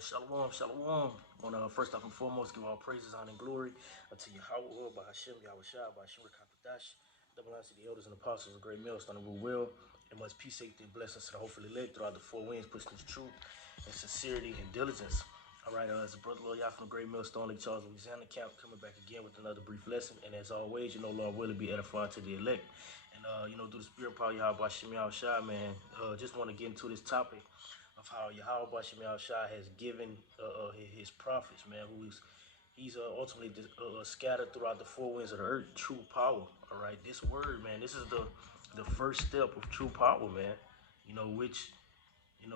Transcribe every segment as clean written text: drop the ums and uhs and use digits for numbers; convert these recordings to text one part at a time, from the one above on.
Shalom, shalom. I want to first off and foremost give all praises, honor, and glory unto Yahweh, by Hashem, Yahweh Shai, by Hashem, Kakadash, double honors to the elders and apostles, a great millstone of will, and much peace, safety, and blessings to the hopefully elect throughout the four winds, pushing the truth and sincerity and diligence. All right, it's a brother Lord Yah from the great millstone, Lake Charles, Louisiana camp, coming back again with another brief lesson. And as always, Lord will be edifying to the elect. And, through the spirit power, Yahweh, by Hashem, Yahweh Shai, man, just want to get into this topic of how Yahweh Bashem Shai has given his prophets, man, he's ultimately scattered throughout the four winds of the earth, true power. All right, this word, man, this is the first step of true power, man. Which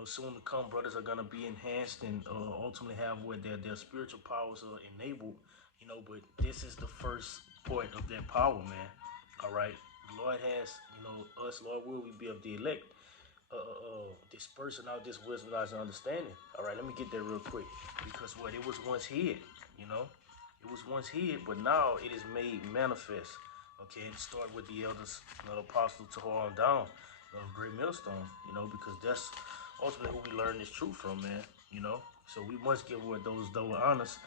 soon to come, brothers are gonna be enhanced and ultimately have what their spiritual powers are enabled. But this is the first point of that power, man. All right, the Lord has, us, Lord, will we be of the elect dispersing out this wisdom, knowledge, and understanding. All right, let me get there real quick because what it was once hid, it was once hid, but now it is made manifest. Okay, and start with the elders, the apostles to hold on down, great millstone. Because that's ultimately who we learn this truth from, man. So we must give what those double honors,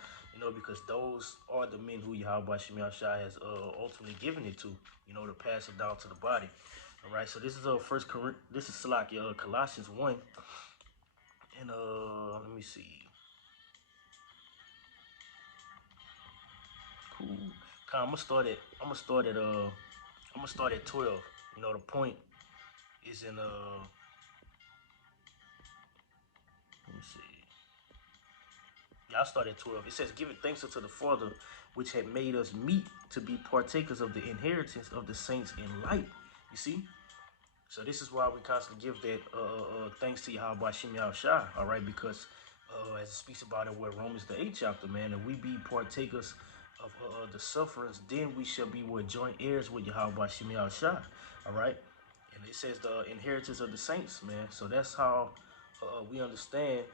because those are the men who Yahweh Shemiah Shai has ultimately given it to, to pass it down to the body. All right, so this is this is Colossians 1, and let me see. Cool. I'm gonna start at 12. The point is in let me see. Yeah, I start at 12. It says, "Giving thanks unto the Father, which had made us meet to be partakers of the inheritance of the saints in light." You see. So this is why we constantly give that thanks to Yahweh Shem Shai, all right? Because as it speaks about it, what Romans the 8th chapter, man, and we be partakers of the sufferings, then we shall be what joint heirs with Yahweh Shem Shai, all right? And it says the inheritance of the saints, man. So that's how we understand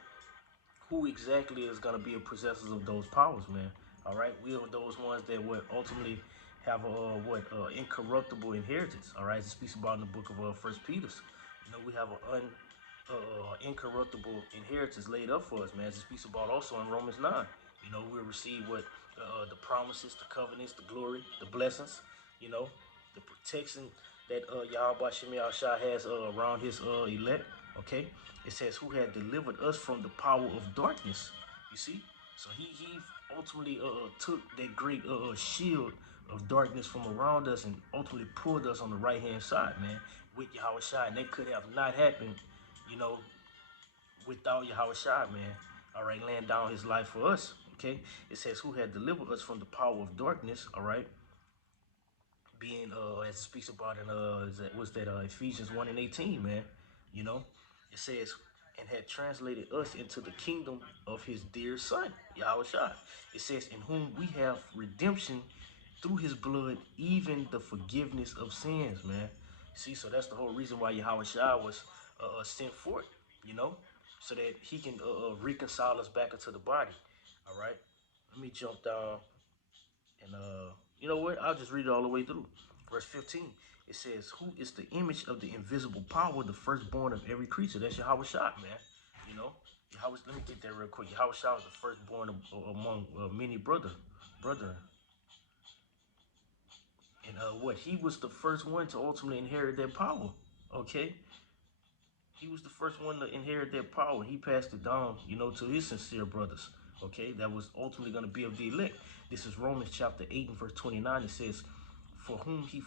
who exactly is going to be a possessors of those powers, man. All right, we are those ones that would ultimately have a incorruptible inheritance. All right, it speaks about in the book of First Peter's. We have an incorruptible inheritance laid up for us, man. As it speaks about also in Romans 9. We'll receive what the promises, the covenants, the glory, the blessings. The protection that Yahweh Shemiah Shai has around his elect. Okay, it says who had delivered us from the power of darkness. You see, so he ultimately took that great shield of darkness from around us and ultimately pulled us on the right hand side, man, with Yahweh Shai. And that could have not happened, you know, without Yahweh Shai, man. All right, laying down his life for us. Okay, it says who had delivered us from the power of darkness. All right, being as it speaks about in Ephesians 1 and 18, man. It says and had translated us into the kingdom of his dear son, Yahweh Shai. It says in whom we have redemption through his blood, even the forgiveness of sins, man. See, so that's the whole reason why Yahweh Shai was sent forth, so that he can reconcile us back into the body. All right, let me jump down and you know what? I'll just read it all the way through. Verse 15. It says, "Who is the image of the invisible power, the firstborn of every creature?" That's Yahweh Shai, man. Yahweh. Let me get that real quick. Yahweh Shai was the firstborn among many brethren. And what? He was the first one to ultimately inherit that power. Okay. He was the first one to inherit that power. He passed it down, to his sincere brothers. Okay, that was ultimately going to be of the elect. This is Romans chapter 8 and verse 29. It says, For whom he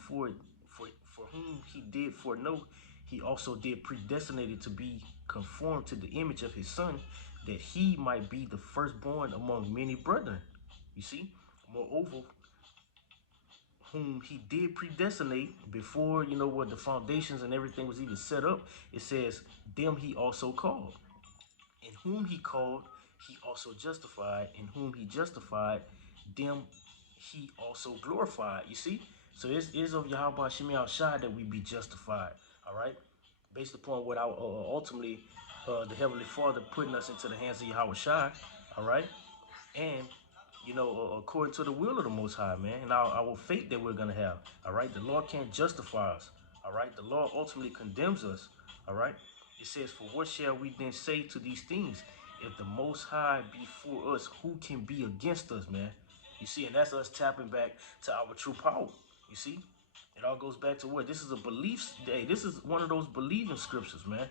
did foreknow, he also did predestinated to be conformed to the image of his son, that he might be the firstborn among many brethren. You see, moreover, whom he did predestinate before, what the foundations and everything was even set up, it says, them he also called. And whom he called, he also justified. And whom he justified, them he also glorified. You see? So it is of Yahweh Shemiah Shai that we be justified. All right? Based upon what our ultimately the Heavenly Father putting us into the hands of Yahweh Shai. All right? And according to the will of the Most High, man, and our fate that we're going to have, all right? The Lord can't justify us, all right? The Lord ultimately condemns us, all right? It says, for what shall we then say to these things? If the Most High be for us, who can be against us, man? You see, and that's us tapping back to our true power. You see, it all goes back to what? This is a belief day. This is one of those believing scriptures, man.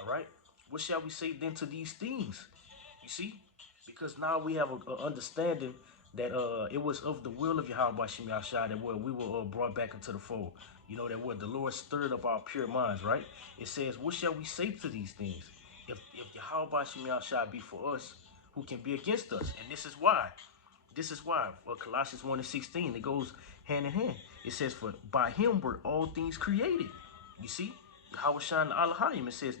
All right. What shall we say then to these things? You see, because now we have a understanding that it was of the will of Yahweh Shem Yahshai that we were brought back into the fold. You know that what the Lord stirred up our pure minds, right? It says, what shall we say to these things? If Yahweh Shem Yahshai be for us, who can be against us? And this is why. This is why. Colossians 1 and 16, it goes hand in hand. It says, for by him were all things created. You see? Yahweh Shan Alahayim, it says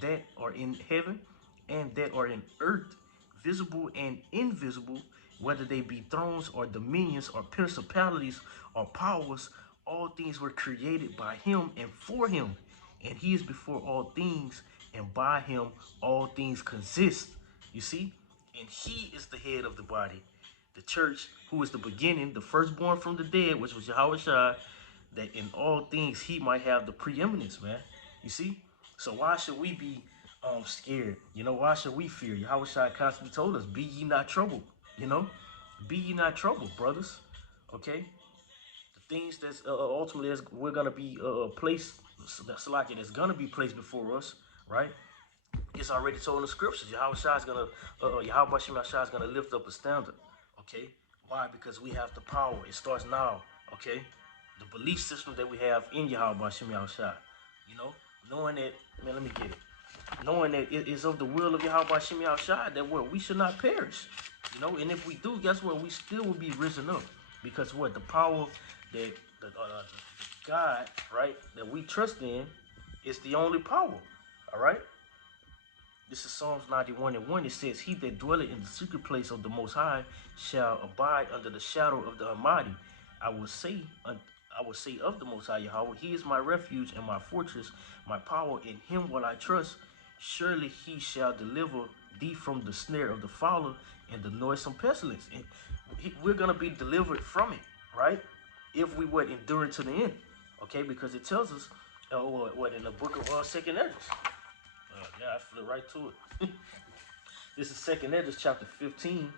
that are in heaven and that are in earth, visible and invisible, whether they be thrones or dominions or principalities or powers, all things were created by him and for him. And he is before all things, and by him all things consist. You see? And he is the head of the body, the church, who is the beginning, the firstborn from the dead, which was Yahweh Shai, that in all things he might have the preeminence, man. You see? So why should we be scared? You know, why should we fear? Yahweh Shai constantly told us, be ye not troubled. You know? Be ye not troubled, brothers. Okay? The things that's ultimately we're gonna be placed, that's like it is gonna be placed before us, right? It's already told in the scriptures. Yahweh Shai is gonna, Yahweh Shai is gonna lift up a standard. Okay, why? Because we have the power. It starts now. Okay, the belief system that we have in Yahweh Shai. You know, knowing that, man, let me get it. Knowing that it is of the will of Yahweh Shai that what we should not perish. You know, and if we do, guess what? We still will be risen up. Because what? The power that God, right, that we trust in is the only power. All right? This is Psalms 91 and 1. It says, he that dwelleth in the secret place of the Most High shall abide under the shadow of the Almighty. I will say of the Most High Yahweh, he is my refuge and my fortress, my power, in him will I trust. Surely he shall deliver thee from the snare of the fowler and the noisome pestilence. And we're going to be delivered from it, right? If we would endure it to the end, okay? Because it tells us, what in the book of 2nd Ezra. Yeah, I flew right to it. This is 2nd Ezra chapter 15,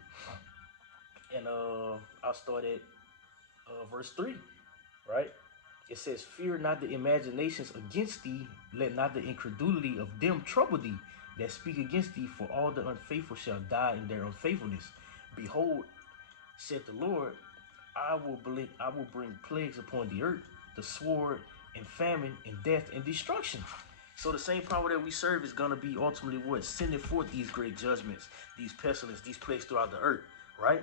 and I'll start at verse 3, right? It says, fear not the imaginations against thee, let not the incredulity of them trouble thee that speak against thee, for all the unfaithful shall die in their unfaithfulness. Behold, said the Lord, I will bring plagues upon the earth, the sword and famine and death and destruction. So the same power that we serve is gonna be ultimately what? Sending forth these great judgments, these pestilence, these plagues throughout the earth, right?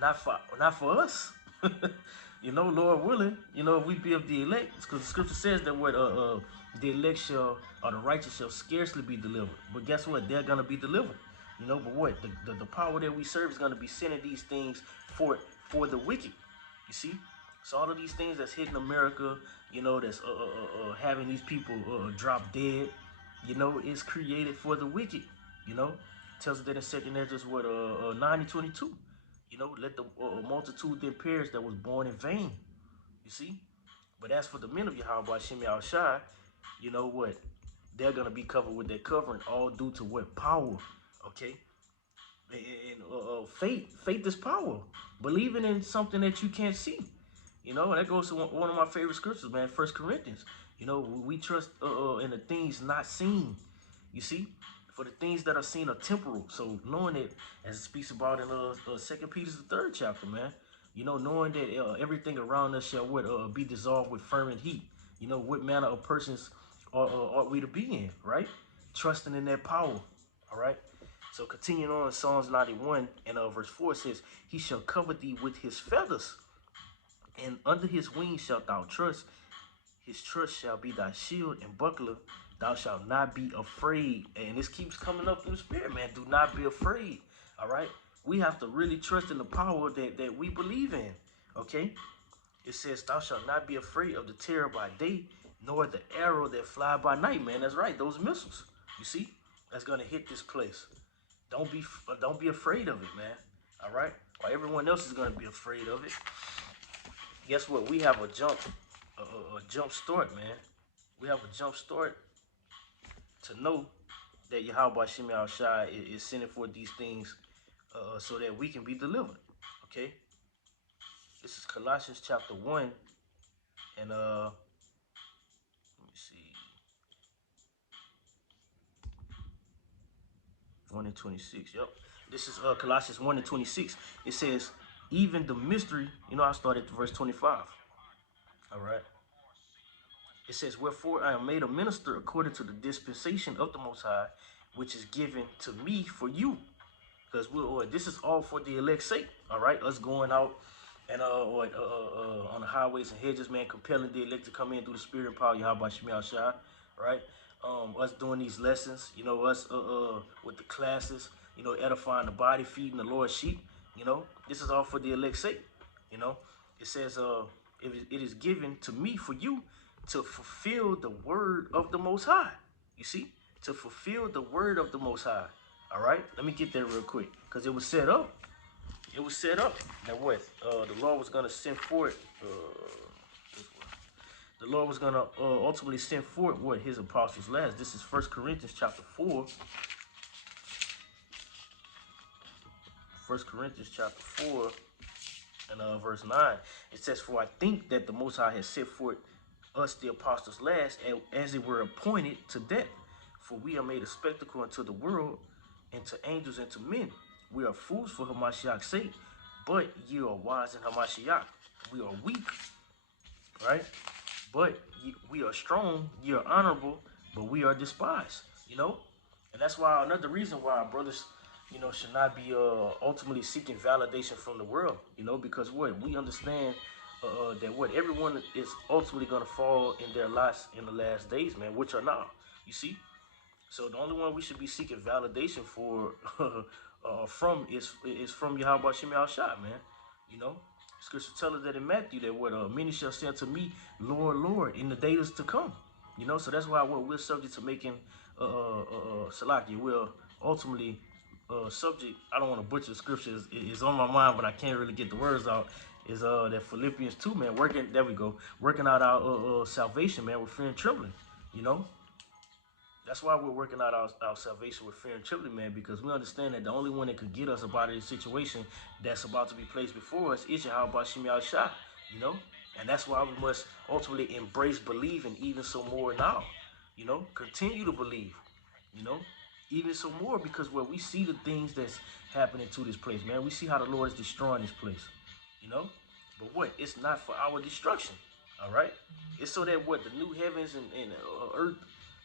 Not for us. You know, Lord willing, you know, if we be of the elect, because the scripture says that what the elect shall, or the righteous shall scarcely be delivered. But guess what? They're gonna be delivered. You know, but what? The power that we serve is gonna be sending these things for the wicked. You see? So all of these things that's hitting America, you know, that's having these people drop dead, you know, is created for the wicked. You know, it tells us that in 2nd Ezra what 9 and 22. You know, let the multitude then perish that was born in vain. You see, but as for the men of Yahweh Shem Shai, you know what? They're gonna be covered with that covering, all due to what? Power. Okay. And faith is power. Believing in something that you can't see. You know, and that goes to one of my favorite scriptures, man, 1 Corinthians. You know, we trust in the things not seen. You see, for the things that are seen are temporal. So knowing it, as it speaks about in 2 Peter the 3rd chapter, man. You know, knowing that everything around us shall be dissolved with fervent heat. You know, what manner of persons ought we to be in, right? Trusting in that power, all right? So continuing on, Psalms 91 and verse 4 says, he shall cover thee with his feathers, and under his wings shalt thou trust. His trust shall be thy shield and buckler. Thou shalt not be afraid. And this keeps coming up in the spirit, man. Do not be afraid. All right? We have to really trust in the power that we believe in. Okay? It says, thou shalt not be afraid of the terror by day, nor the arrow that fly by night, man. That's right. Those missiles. You see? That's going to hit this place. Don't be afraid of it, man. All right? While everyone else is going to be afraid of it, guess what? We have a jump start, man. We have a jump start to know that Yahweh Shemi Shai is sending forth these things so that we can be delivered. Okay, this is Colossians chapter 1 and let me see, 1 and 26. Yep, this is Colossians 1 and 26. It says, even the mystery. I started at verse 25. All right. It says, wherefore I am made a minister according to the dispensation of the Most High, which is given to me for you. Because this is all for the elect's sake. All right, us going out and on the highways and hedges, man, compelling the elect to come in through the spirit and power, Yahweh Shemi Shai, right? Us doing these lessons, us with the classes, edifying the body, feeding the Lord's sheep. This is all for the elect's sake. It says, it is given to me for you to fulfill the word of the Most High. You see, to fulfill the word of the Most High. All right, let me get there real quick because it was set up. It was set up that what the Lord was gonna send forth. The Lord was gonna ultimately send forth what His apostles last. This is 1 Corinthians chapter 4. 1 Corinthians chapter 4 and verse 9. It says, "For I think that the Most High has set forth us the apostles last, as it were appointed to death. For we are made a spectacle unto the world, and to angels, and to men. We are fools for Hamashiach's sake, but ye are wise in Hamashiach. We are weak, right? But we are strong. Ye are honorable, but we are despised." And that's why another reason why our brothers, should not be ultimately seeking validation from the world. Because what we understand that what everyone is ultimately gonna fall in their lives in the last days, man, which are now. You see. So the only one we should be seeking validation for from is from Yahweh Shemi Shai, man. You know, Scripture tells us that in Matthew that what many shall say unto me, Lord, Lord, in the days to come. So that's why what we're subject to making Salaki. We're ultimately subject. I don't want to butcher the scriptures. It's on my mind, but I can't really get the words out. Is that Philippians 2, man? Working. There we go. Working out our salvation, man, with fear and trembling. You know. That's why we're working out our salvation with fear and trembling, man, because we understand that the only one that could get us about this situation that's about to be placed before us is Yahweh Shemi Shai, And that's why we must ultimately embrace believing even so more now, continue to believe, you know, even so more because where we see the things that's happening to this place, man, we see how the Lord is destroying this place, you know. But what? It's not for our destruction, all right? It's so that what the new heavens and earth,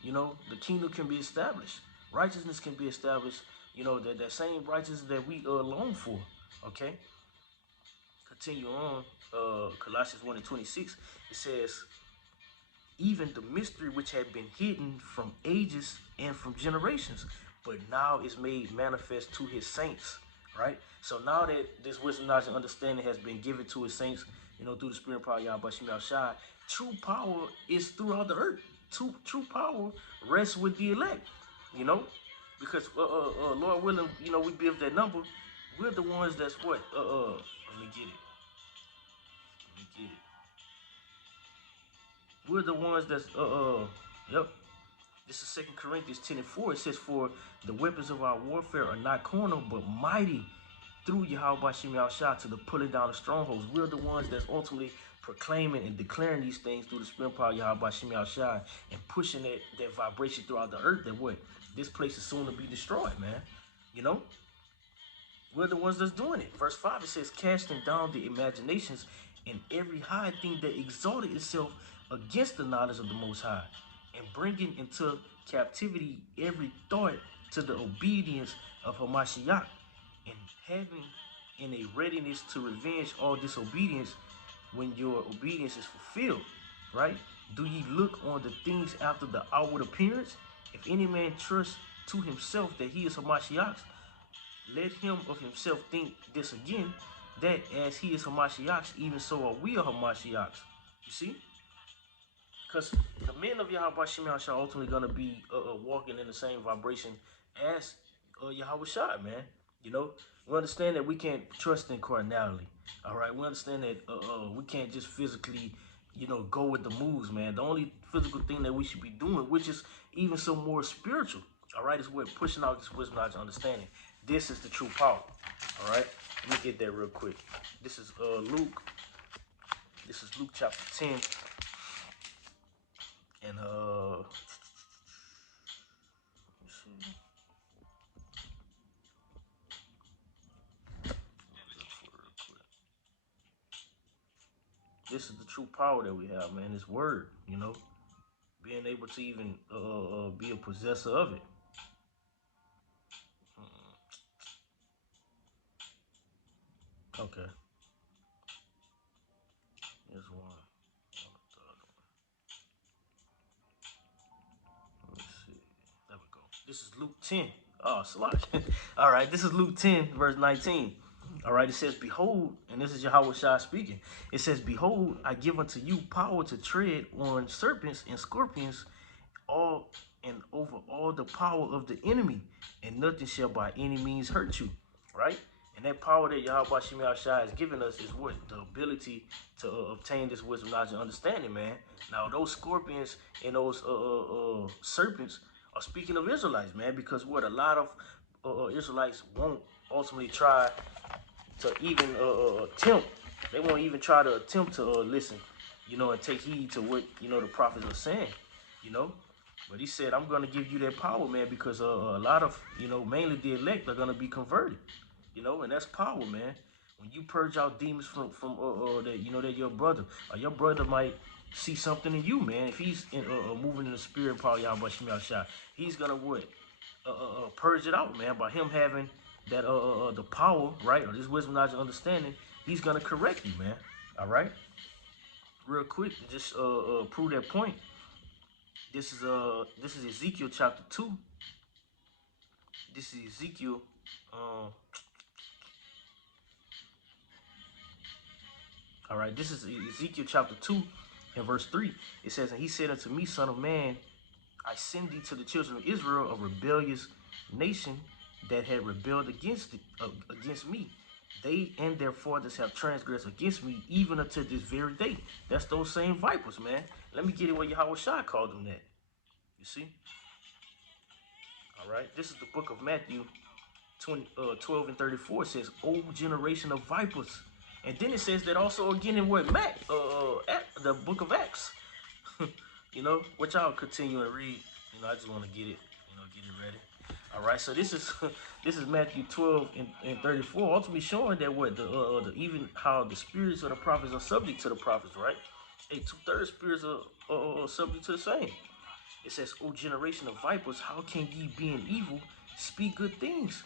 the kingdom can be established. Righteousness can be established, that same righteousness that we long for, okay? Continue on, Colossians 1 and 26, it says, even the mystery which had been hidden from ages and from generations, but now is made manifest to his saints, right? So now that this wisdom, knowledge, and understanding has been given to his saints, through the spirit of power, Yahweh Shemi Shai, true power is throughout the earth. True power rests with the elect, because Lord willing, we build that number. We're the ones that's what? Let me get it. Let me get it. We're the ones that's yep. This is 2 Corinthians 10 and 4. It says, for the weapons of our warfare are not carnal, but mighty through Yahweh Shemi Shai to the pulling down of strongholds. We're the ones that's ultimately proclaiming and declaring these things through the spirit power of Yahweh Shemi Shai and pushing that vibration throughout the earth that what? This place is soon to be destroyed, man. We're the ones that's doing it. Verse 5, it says, casting down the imaginations and every high thing that exalted itself against the knowledge of the Most High, and bringing into captivity every thought to the obedience of Hamashiach, and having in a readiness to revenge all disobedience when your obedience is fulfilled, right? Do ye look on the things after the outward appearance? If any man trust to himself that he is Hamashiach's, let him of himself think this again, that as he is Hamashiach's, even so are we Hamashiach's. You see? Because the men of Yahweh Shemi are ultimately going to be walking in the same vibration as Yahweh Shai, man. We understand that we can't trust in carnality. All right, we understand that we can't just physically, go with the moves, man. The only physical thing that we should be doing, which is even some more spiritual. All right, it's what pushing out this wisdom, knowledge, and understanding. This is the true power. All right, let me get that real quick. This is Luke. This is Luke chapter 10, and let's see. This is the true power that we have, man. This word, being able to even be a possessor of it. Okay, here's one. Let me see. There we go. This is Luke 10. Oh, Slack. All right, this is Luke 10, verse 19. All right, it says, behold, and this is Yahweh Shai speaking. It says, behold, I give unto you power to tread on serpents and scorpions, all and over all the power of the enemy, and nothing shall by any means hurt you. Right? And that power that Yahweh Shai has given us is what? The ability to obtain this wisdom, knowledge, and understanding, man. Now, those scorpions and those serpents are speaking of Israelites, man, because what? A lot of Israelites won't ultimately try to even attempt. They won't even try to attempt to listen, and take heed to what, the prophets are saying, you know. But he said, I'm going to give you that power, man, because a lot of, mainly the elect are going to be converted, and that's power, man. When you purge out demons from that, that your brother, or your brother might see something in you, man. If he's moving in the spirit and power, Yahweh Shemel Shah, he's going to what? Purge it out, man, by him having that the power, right, or this wisdom, knowledge, and understanding. He's gonna correct you, man. All right, real quick, just prove that point. This is Ezekiel chapter 2. This is Ezekiel. All right, this is Ezekiel chapter 2 and verse 3. It says, and he said unto me, son of man, I send thee to the children of Israel, a rebellious nation that had rebelled against me. They and their fathers have transgressed against me, even unto this very day. That's those same vipers, man. Let me get it what Yahweh Shai called them that. You see? All right. This is the book of Matthew 12 and 34. It says, O generation of vipers. And then it says that also again in what? The book of Acts. Which I'll continue and read. I just want to get it ready. All right, so this is this is Matthew 12 and 34, ultimately showing that what even how the spirits of the prophets are subject to the prophets, right? 2/3 spirits are subject to the same. It says, "O generation of vipers, how can ye, being evil, speak good things?"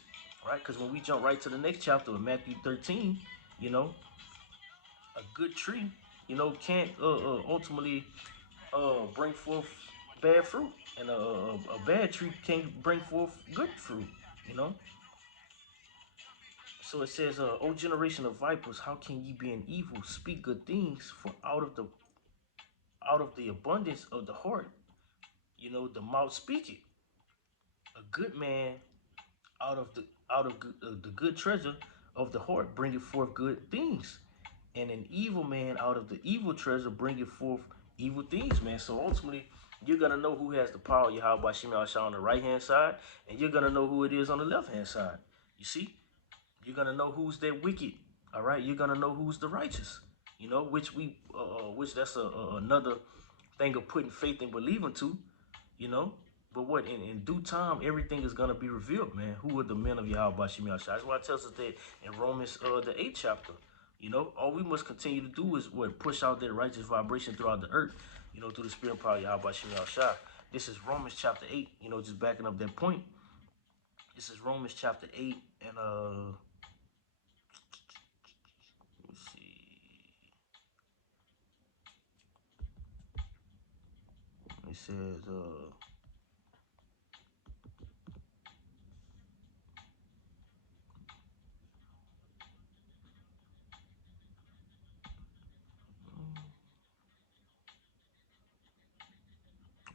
Right? Because when we jump right to the next chapter of Matthew 13, a good tree, can't ultimately bring forth bad fruit, and a bad tree can't bring forth good fruit. You know. So it says, "O generation of vipers, how can ye, being evil, speak good things? For out of the abundance of the heart, the mouth speaketh. A good man out of the good treasure of the heart bringeth forth good things, and an evil man out of the evil treasure bringeth forth evil things, man." So ultimately, you're gonna know who has the power, Yahweh Shemel Shah, on the right hand side, and you're gonna know who it is on the left hand side. You see, you're gonna know who's that wicked. All right, you're gonna know who's the righteous. Which that's another thing of putting faith and believing to. You know, but what in due time, everything is gonna be revealed, man. Who are the men of Yahweh Shemel Shah? That's why it tells us that in Romans the 8th chapter. All we must continue to do is what? Push out that righteous vibration throughout the earth, through the spirit and power of Yahweh Shemel Shah. This is Romans chapter 8, just backing up that point. This is Romans chapter 8, and let me see. It says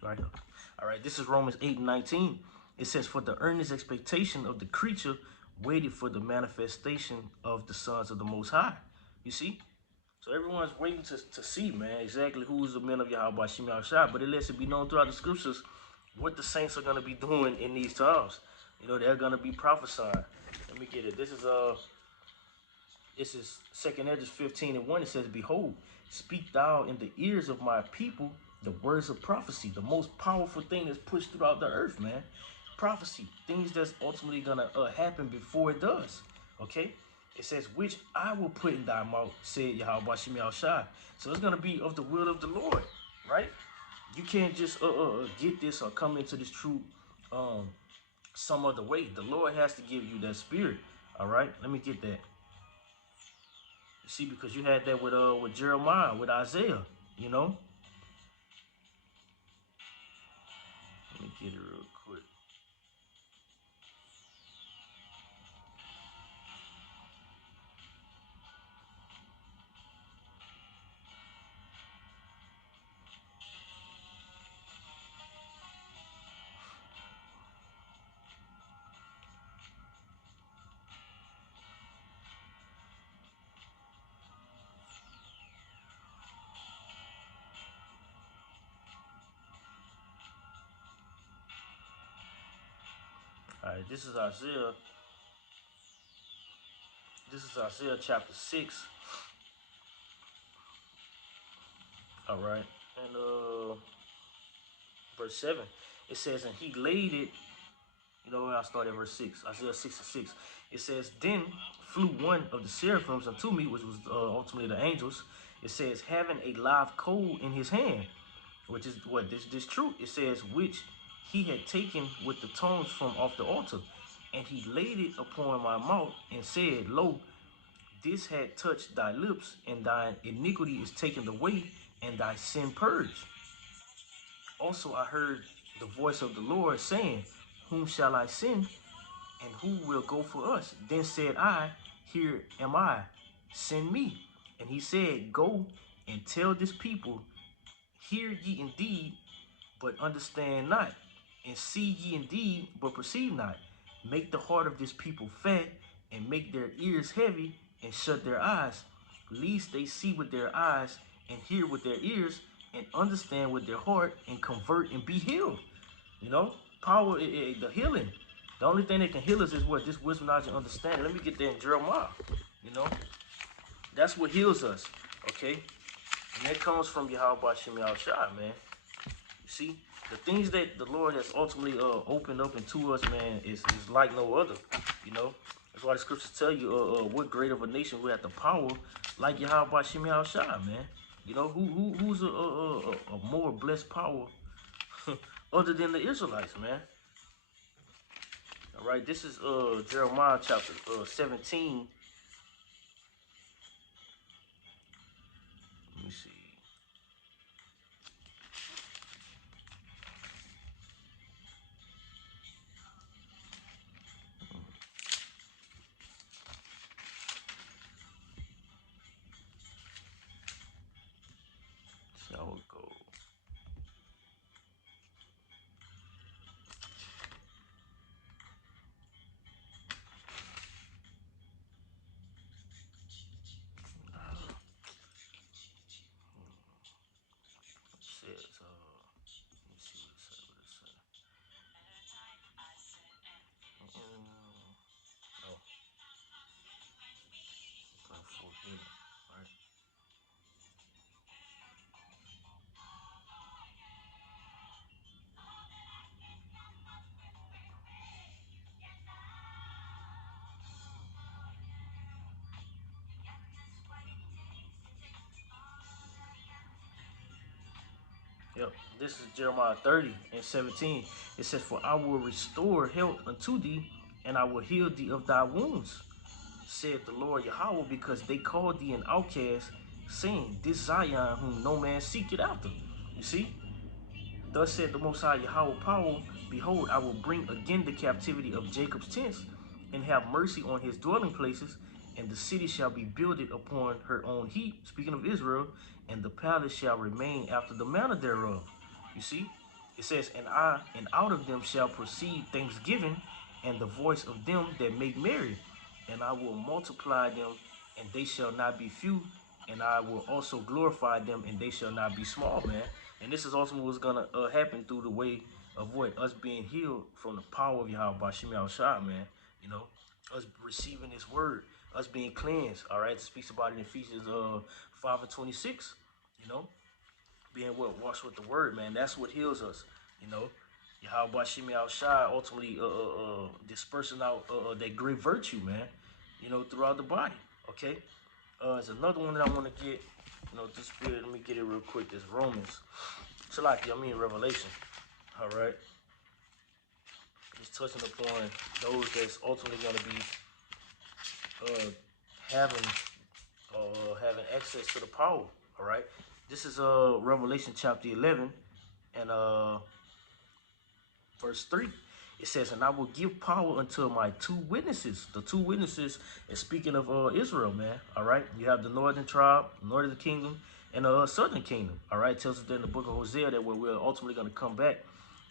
right. All right, this is Romans 8 and 19. It says, "For the earnest expectation of the creature waited for the manifestation of the sons of the Most High." You see? So everyone's waiting to see, man, exactly who's the men of Yahweh Shemel Shah. But it lets it be known throughout the scriptures what the saints are gonna be doing in these times. You know, they're gonna be prophesying. Let me get it. This is Second Edges 15:1. It says, "Behold, speak thou in the ears of my people the words of prophecy." The most powerful thing that's pushed throughout the earth, man. Prophecy, things that's ultimately gonna happen before it does. Okay, it says, "Which I will put in thy mouth," said Yahweh Shem Shai. So it's gonna be of the will of the Lord, right? You can't just get this or come into this truth um some other way. The Lord has to give you that spirit. All right, let me get that. You see, because you had that with Jeremiah, with Isaiah, you know. Let me get it real quick. All right, this is Isaiah. This is Isaiah chapter 6. All right, and verse 7. It says, "And he laid it." You know, I start at verse 6. Isaiah 6:6. It says, "Then flew one of the seraphims unto me," which was ultimately the angels. It says, "having a live coal in his hand," which is what this truth. It says, "which he had taken with the tongues from off the altar, and he laid it upon my mouth, and said, Lo, this had touched thy lips, and thine iniquity is taken away, and thy sin purged. Also I heard the voice of the Lord saying, Whom shall I send, and who will go for us? Then said I, Here am I, send me. And he said, Go and tell this people, Hear ye indeed, but understand not, and see ye indeed, but perceive not. Make the heart of this people fat, and make their ears heavy, and shut their eyes, lest they see with their eyes, and hear with their ears, and understand with their heart, and convert and be healed." You know, power, the healing. The only thing that can heal us is what? This wisdom, knowledge, and understanding. Let me get that in Jeremiah. You know, that's what heals us. Okay, and that comes from Yahweh Shem Shai, man. You see, the things that the Lord has ultimately opened up into us, man, is like no other. You know, that's why the scriptures tell you, what great of a nation we have the power like Yahweh Shem Shai, man. You know, who's a more blessed power other than the Israelites, man. All right, this is Jeremiah chapter 17. Let me see. See how it go. It says, let me see what it says. Oh, I forget. Right. Yep. This is Jeremiah 30 and 17. It says, For I will restore health unto thee, and I will heal thee of thy wounds, said the Lord Yahweh, because they called thee an outcast, saying, This Zion whom no man seeketh after. You see? Thus said the Most High Yahweh Power, Behold, I will bring again the captivity of Jacob's tents, and have mercy on his dwelling places, and the city shall be builded upon her own heap, speaking of Israel, and the palace shall remain after the manner thereof. You see? It says, and out of them shall proceed thanksgiving, and the voice of them that make merry. And I will multiply them, and they shall not be few, and I will also glorify them, and they shall not be small, man. And this is ultimately what's gonna happen through the way of what? Us being healed from the power of Yahweh Shem Shai, man. You know, us receiving His word, us being cleansed. All right, it speaks about it in Ephesians 5:26. You know, being what washed with the word, man. That's what heals us. You know, Yahweh Shem Shai ultimately dispersing out that great virtue, man. You know, throughout the body. Okay. There's another one that I want to get. You know, this spirit. Let me get it real quick. This Romans. So like, I mean Revelation. All right. It's touching upon those that's ultimately going to be uh, having having access to the power. All right. This is Revelation chapter 11 and verse 3. It says, and I will give power unto my two witnesses. The two witnesses is speaking of Israel, man. All right. You have the northern tribe, northern kingdom, and the southern kingdom. All right. It tells us that in the book of Hosea that we're ultimately going to come back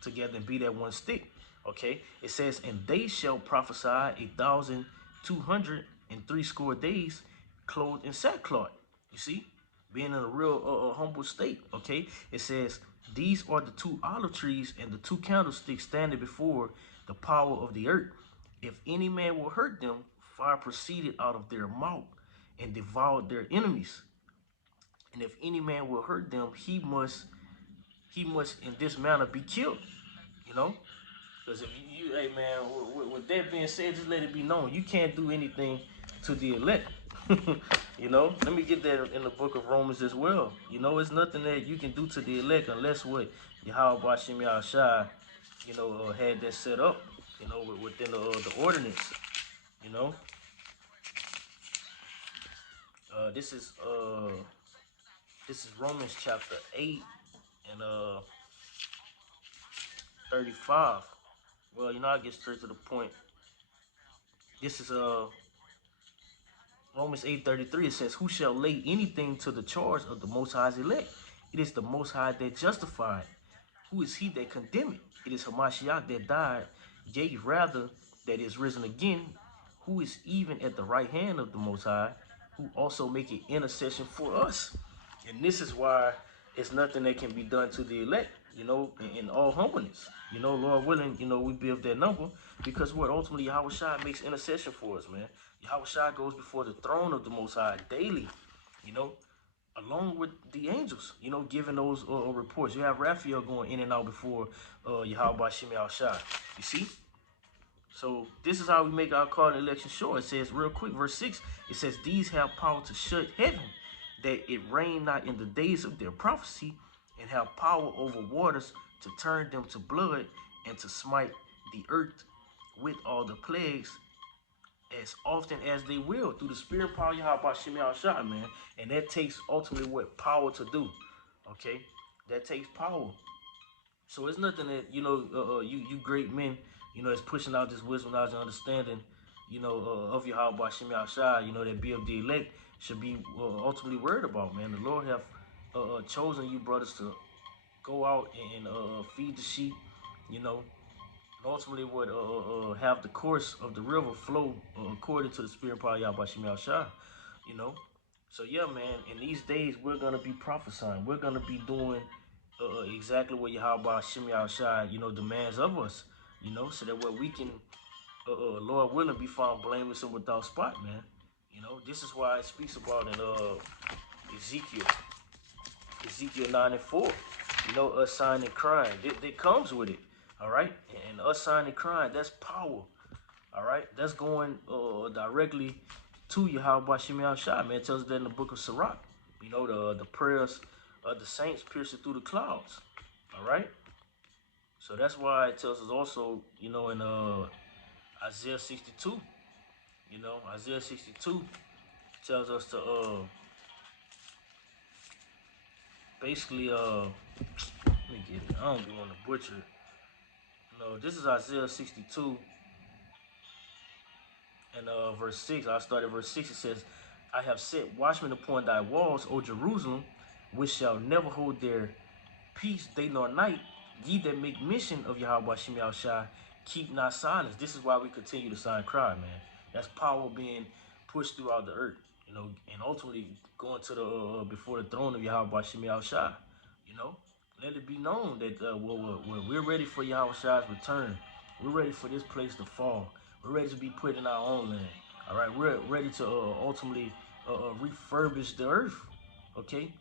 together and be that one stick. Okay. It says, and they shall prophesy 1,203 days, clothed in sackcloth. You see? Being in a real humble state. Okay. It says, these are the two olive trees and the two candlesticks standing before the power of the earth. If any man will hurt them, fire proceeded out of their mouth and devoured their enemies. And if any man will hurt them, he must in this manner be killed. You know, because if hey man, with that being said, just let it be known you can't do anything to the elect. You know, let me get that in the book of Romans as well. You know, it's nothing that you can do to the elect unless what Yahweh Bashem Shai, you know, had that set up, you know, within the ordinance. You know, this is Romans chapter 8 and 35. Well, you know, I get straight to the point. This is Romans 8:33. It says, who shall lay anything to the charge of the Most High's elect? It is the Most High that justified. Who is he that condemneth? It is Hamashiach that died, yea, rather, that is risen again, who is even at the right hand of the Most High, who also maketh intercession for us. And this is why it's nothing that can be done to the elect, you know, in all humbleness. You know, Lord willing, you know, we build that number because what ultimately Yahweh Shai makes intercession for us, man. Yahweh Shai goes before the throne of the Most High daily, you know, along with the angels, you know, giving those reports. You have Raphael going in and out before Yahweh Shem Shai. You see? So this is how we make our call to election sure. It says real quick, verse 6, it says, these have power to shut heaven, that it rain not in the days of their prophecy, and have power over waters to turn them to blood, and to smite the earth with all the plagues as often as they will through the spirit power of Yahweh Shem Shai, man. And that takes ultimately what power to do. Okay? That takes power. So it's nothing that, you know, you great men, you know, is pushing out this wisdom, knowledge, and understanding, you know, of Yahweh Shem Shai, you know, that be of the elect should be ultimately worried about, man. The Lord have chosen you brothers to go out and feed the sheep, you know, and ultimately would have the course of the river flow according to the spirit power of Yahweh Shem Shai, you know. So yeah, man, in these days we're gonna be prophesying. We're gonna be doing exactly what Yahweh Shem Shai, you know, demands of us, you know, so that way we can, Lord willing, be found blameless and without spot, man. You know, this is why it speaks about in Ezekiel, Ezekiel 9 and 4. You know, us signing crying. That comes with it. All right. And us signing crying, that's power. All right. That's going directly to Yahweh Shem Shai, man. It tells us that in the book of Sirach. You know, the prayers of the saints piercing through the clouds. All right. So that's why it tells us also, you know, in Isaiah 62, you know, Isaiah 62 tells us to basically let me get it. I don't be want to butcher it. No, this is Isaiah 62 and verse 6. I started verse 6. It says, I have set watchmen upon thy walls, O Jerusalem, which shall never hold their peace day nor night. Ye that make mention of Yahweh Shem Shai, keep not silence. This is why we continue to sign cry, man. That's power being pushed throughout the earth, you know, and ultimately going to the before the throne of Yahweh Shem Shai, you know. Let it be known that we're ready for Yahweh's return. We're ready for this place to fall. We're ready to be put in our own land. All right, we're ready to ultimately refurbish the earth. Okay,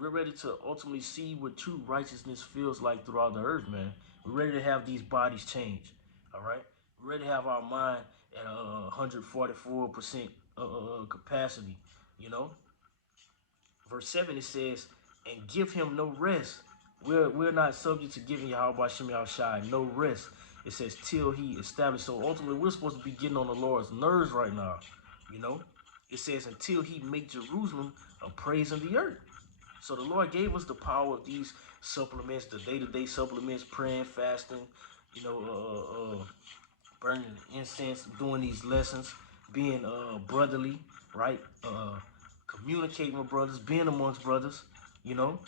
we're ready to ultimately see what true righteousness feels like throughout the earth, man. We're ready to have these bodies change. All right, we're ready to have our mind at 144% capacity. You know, verse 7 it says, and give him no rest. We're not subject to giving Yahweh Shem Shai no rest. It says till he established. So ultimately we're supposed to be getting on the Lord's nerves right now. You know? It says until he make Jerusalem a praise in the earth. So the Lord gave us the power of these supplements, the day-to-day supplements, praying, fasting, you know, burning incense, doing these lessons, being brotherly, right? Communicating with brothers, being amongst brothers, you know,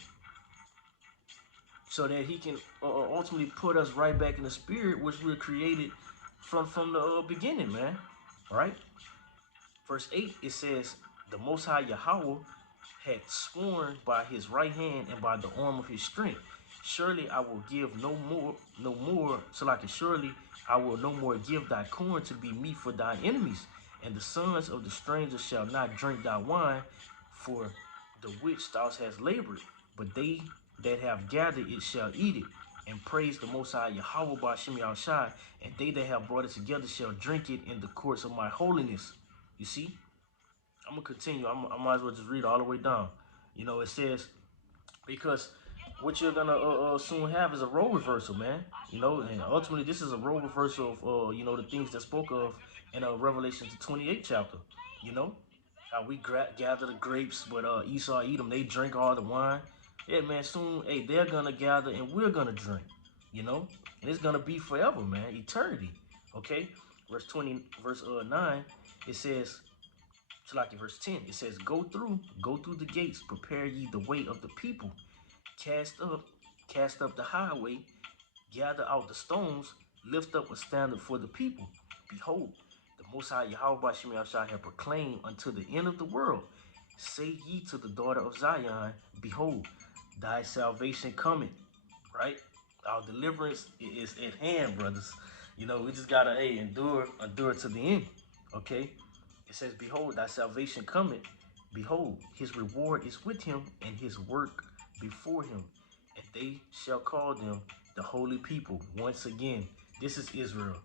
so that he can ultimately put us right back in the spirit which we were created from the beginning, man. Right? Verse 8 it says, the Most High Yahweh had sworn by his right hand and by the arm of his strength. Surely I will give no more, so like it, surely I will no more give thy corn to be meat for thine enemies, and the sons of the stranger shall not drink thy wine, for the which thou hast labored, but they that have gathered it shall eat it, and praise the Most High Yahweh by Shem Shai, and they that have brought it together shall drink it in the courts of my holiness. You see? I'm gonna continue. I might as well just read all the way down. You know, it says because what you're gonna soon have is a role reversal, man. You know, and ultimately this is a role reversal of you know the things that spoke of in Revelation the 28th chapter. You know, how we gather the grapes, but Esau eat them. They drink all the wine. Yeah, man. Soon, hey, they're gonna gather and we're gonna drink. You know, and it's gonna be forever, man. Eternity. Okay. Verse 9. It says Salaki, verse 10, it says, go through the gates, prepare ye the way of the people, cast up the highway, gather out the stones, lift up a standard for the people. Behold, the Most High Yahweh Shem Yahshua have proclaimed unto the end of the world. Say ye to the daughter of Zion, behold, thy salvation cometh, right? Our deliverance is at hand, brothers. You know, we just gotta endure to the end. Okay? It says, behold, thy salvation cometh. Behold, his reward is with him, and his work before him. And they shall call them the holy people. Once again, this is Israel.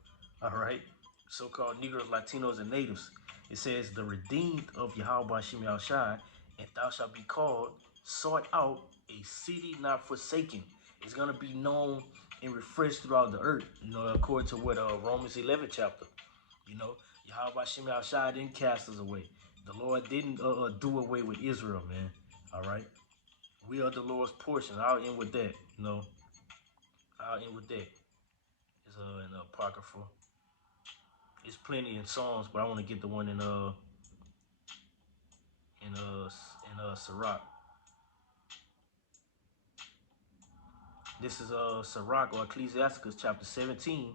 All right? So-called Negroes, Latinos, and natives. It says, the redeemed of Yahweh Shem Shai, and thou shalt be called, sought out, a city not forsaken. It's going to be known and refreshed throughout the earth, you know, according to what Romans 11 chapter. You know, Yahweh Shem Shai didn't cast us away. The Lord didn't do away with Israel, man. All right? We are the Lord's portion. I'll end with that, you know. I'll end with that. It's in Apocrypha. It's plenty in Psalms, but I want to get the one in Sirach. This is Sirach or Ecclesiasticus chapter 17.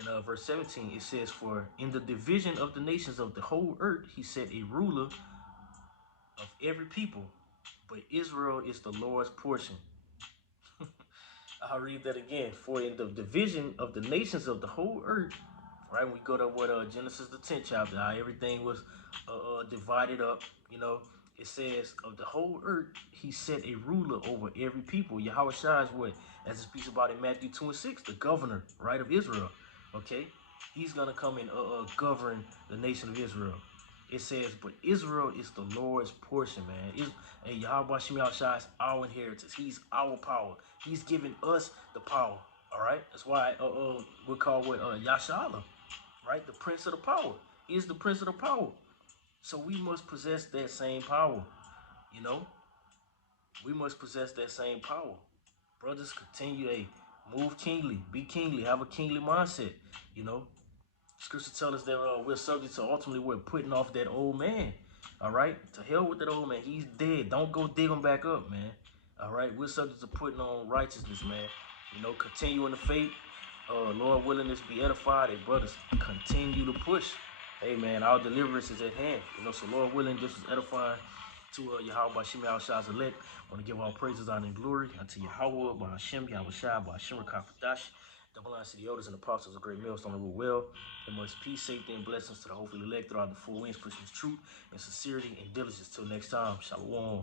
In verse 17, it says, for in the division of the nations of the whole earth, he set a ruler of every people, but Israel is the Lord's portion. I'll read that again. For in the division of the nations of the whole earth, right? We go to what Genesis the 10th chapter, how everything was divided up. You know, it says of the whole earth, he set a ruler over every people. Yahweh Shai is what, as it speaks about in Matthew 2 and 6, the governor, right, of Israel. Okay, he's gonna come and govern the nation of Israel. It says, but Israel is the Lord's portion, man. And Yahweh Shem Shai is our inheritance. He's our power. He's giving us the power. All right, that's why we're called what Yashala, right? The Prince of the Power. He is the Prince of the Power. So we must possess that same power. You know, we must possess that same power. Brothers, continue, hey, move kingly, be kingly, have a kingly mindset. You know, Scripture tells us that we're subject to ultimately we're putting off that old man. All right, to hell with that old man. He's dead. Don't go dig him back up, man. All right, we're subject to putting on righteousness, man. You know, continue in the faith. Lord willing, us be edified. Hey, brothers, continue to push. Hey, man, our deliverance is at hand. You know, so Lord willing, this is edifying. To Yahweh Bashim Shah's elect, I want to give all praises, honor, and glory unto Yahweh, by Hashem, Yahweh Shah, by Hashem Rakakadash, double line to the elders and apostles of great millstone the rule well, and much peace, safety, and blessings to the hopefully elect throughout the four winds, pushing truth and sincerity and diligence. Till next time, Shalom.